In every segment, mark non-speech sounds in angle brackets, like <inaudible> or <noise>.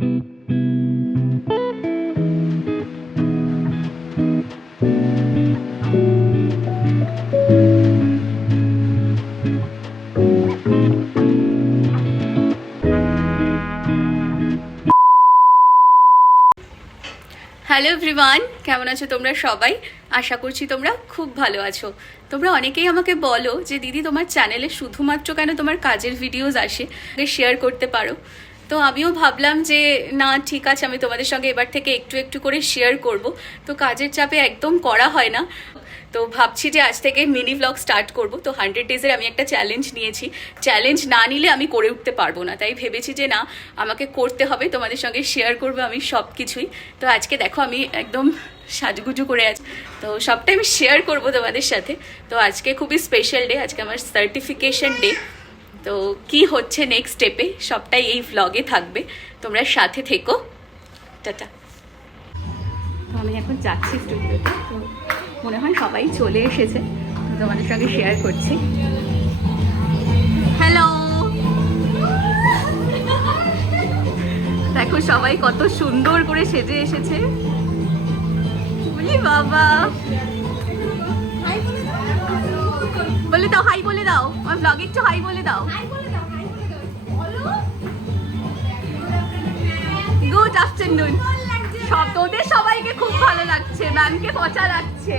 Hello everyone কেমন আছো তোমরা সবাই? আশা করছি তোমরা খুব ভালো আছো। তোমরা অনেকেই আমাকে বলো যে, দিদি, তোমার চ্যানেলে শুধুমাত্র কেন তোমার কাজের ভিডিওস আসে? শেয়ার করতে পারো। তো আমিও ভাবলাম যে, না, ঠিক আছে, আমি তোমাদের সঙ্গে এবার থেকে একটু একটু করে শেয়ার করব। তো কাজের চাপে একদম করা হয় না। তো ভাবছি যে আজ থেকে মিনি ব্লগ স্টার্ট করব। তো হান্ড্রেড ডেজের আমি একটা চ্যালেঞ্জ নিয়েছি। চ্যালেঞ্জ না নিলে আমি করে উঠতে পারব না। তাই ভেবেছি যে, না, আমাকে করতে হবে, তোমাদের সঙ্গে শেয়ার করব আমি সব কিছুই তো আজকে দেখো আমি একদম সাজগুজু করে আছি। তো সবটাই আমি শেয়ার করব তোমাদের সাথে। তো আজকে খুবই স্পেশাল ডে আজকে আমার সার্টিফিকেশন ডে তো কি হচ্ছে নেক্সট স্টেপে সবটাই এই ভ্লগে থাকবে। তোমরা সাথে থেকো। টাটা। তো আমি এখন যাচ্ছি স্টুডিওতে তো। মনে হয় সবাই চলে এসেছে। তোমাদের সঙ্গে শেয়ার করছি। হ্যালো দেখো সবাই কত সুন্দর করে সেজে এসেছে। বলি বাবা। বলে দাও হাই বলে দাও। ব্লগে একটু হাই বলে দাও। গুড আফটারনুন সব তোদের সবাইকে খুব ভালো লাগছে ম্যামকে পচা লাগছে!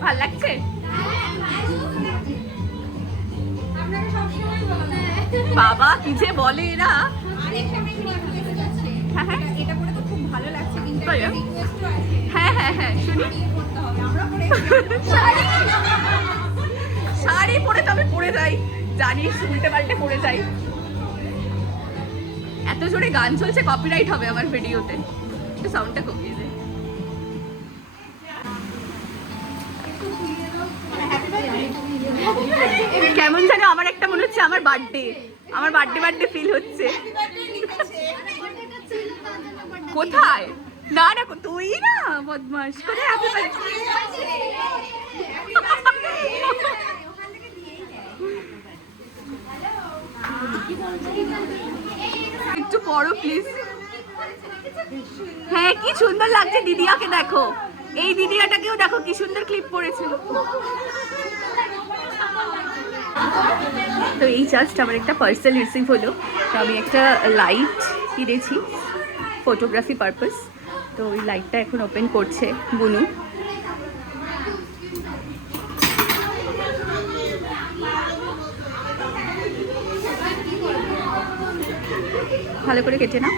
ভালো লাগছে? বাবা কি যে বলে এরা। হ্যাঁ হ্যাঁ। এটা পরে তো খুব ভালো লাগছে কিন্তু তাই না? একটা request ও আছে। হ্যাঁ হ্যাঁ হ্যাঁ শুনি। আমরা পরে <laughs> শাড়ি পরে তবে পরে যাই। জানিস উল্টে পাল্টে পরে যাই। এত জোরে গান চলছে কপিরাইট হবে আমার ভিডিওতে। একটু সাউন্ডটা কমিয়ে দে। কেমন জানো আমার একটা মনে হচ্ছে আমার বার্থডে আমার বার্থডে বার্থডে ফিল হচ্ছে। কোথায়? না না তুই না বদমাস কোথায়? হ্যাপি একটু পড়ো প্লিজ হ্যাঁ কি সুন্দর লাগছে দিদিয়াকে দেখো। এই দিদিয়াটাকেও দেখো, কি সুন্দর ক্লিপ পড়েছে। তো এই জাস্ট আমার একটা পার্সেল রিসিভ হলো। তো আমি একটা লাইট কিনেছি ফটোগ্রাফি পারপাস তো ওই লাইটটা এখন ওপেন করছে বুনু। ভালো করে কেটে না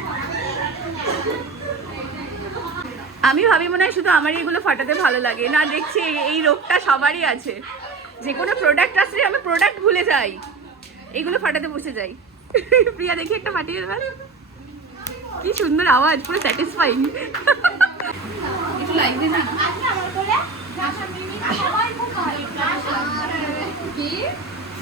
আমি ভাবি মনে হয় শুধু আমার এগুলো ফাটাতে ভালো লাগে। না দেখছি এই- রোগটা সবারই আছে। যে কোনো প্রোডাক্ট আসলে আমি প্রোডাক্ট ভুলে যাই। এইগুলো ফাটাতে বসে যাই। <laughs> প্রিয়া দেখি একটা ফাটিয়ে দেবেন কি সুন্দর আওয়াজ পুরো স্যাটিসফাইং দে না। কি?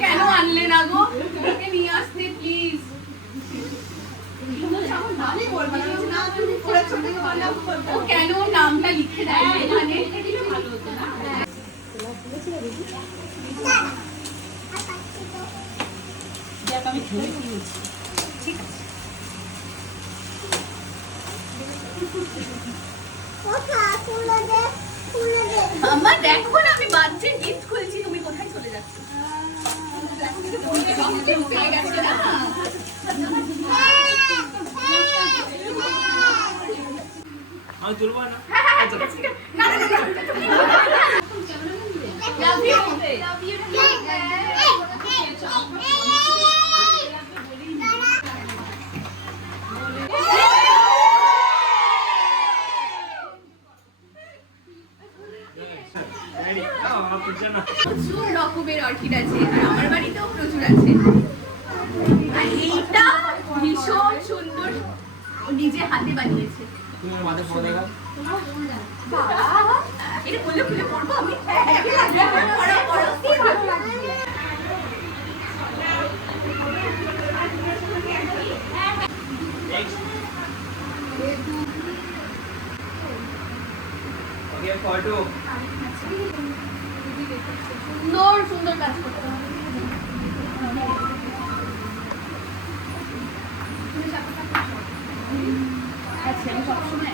কেন আনলে না গো? ওকে নিয়ে আসতে প্লিজ ও কেন নামটা লিখে দেয় এখানে। ঠিক আছে। আমার দেখো না আমি বাচ্চার গিফট খুলছি তুমি কোথায় চলে যাচ্ছ হয়ে গেছে না আমি তুলবো না Love you. রেডি আমার পিছনে না প্রচুর রকমের অর্কিড আছে আর আমার বাড়িতেও প্রচুর আছে। আর এইটা ভীষণ সুন্দর নিজে হাতে বানিয়েছে। এটা খুলে পড়ব আমি? ফটো সুন্দর সুন্দর কাজ করতে হবে আচ্ছা আমি সবসময়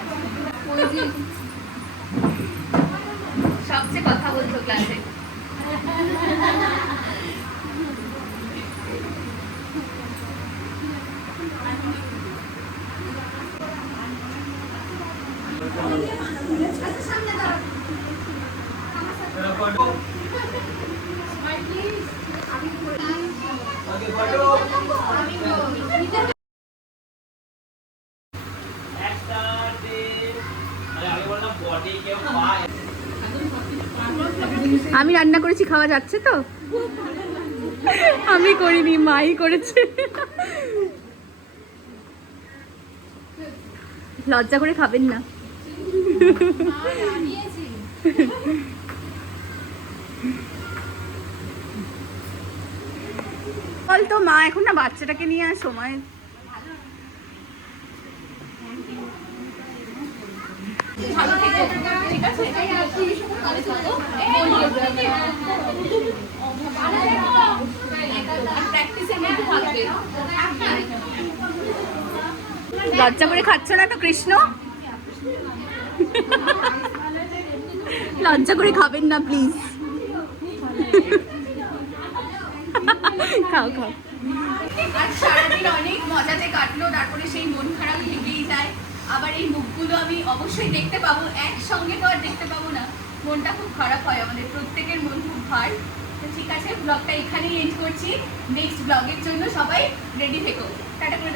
আমি রান্না করেছি, খাওয়া যাচ্ছে তো? আমি করিনি, মাই করেছে। লজ্জা করে খাবেন না। বলতো মা, এখন না বাচ্চাটাকে নিয়ে আর সময়। ভালো থেকো লজ্জা করে খাচ্ছ না তো, কৃষ্ণ? লজ্জা করে খাবেন না প্লিজ খাও খাও। সারাদিন অনেক মজাতে কাটলো, তারপরে সেই মন খারাপ আবার এই মুখগুলো আমি অবশ্যই দেখতে পাবো, একসঙ্গে তো আর দেখতে পাবো না। মনটা খুব খারাপ হয়, আমাদের প্রত্যেকের মন খুব ভার। তো ঠিক আছে ব্লগটা এখানেই এন্ড করছি। নেক্সট ব্লগের জন্য সবাই রেডি থেকো। টাটা করে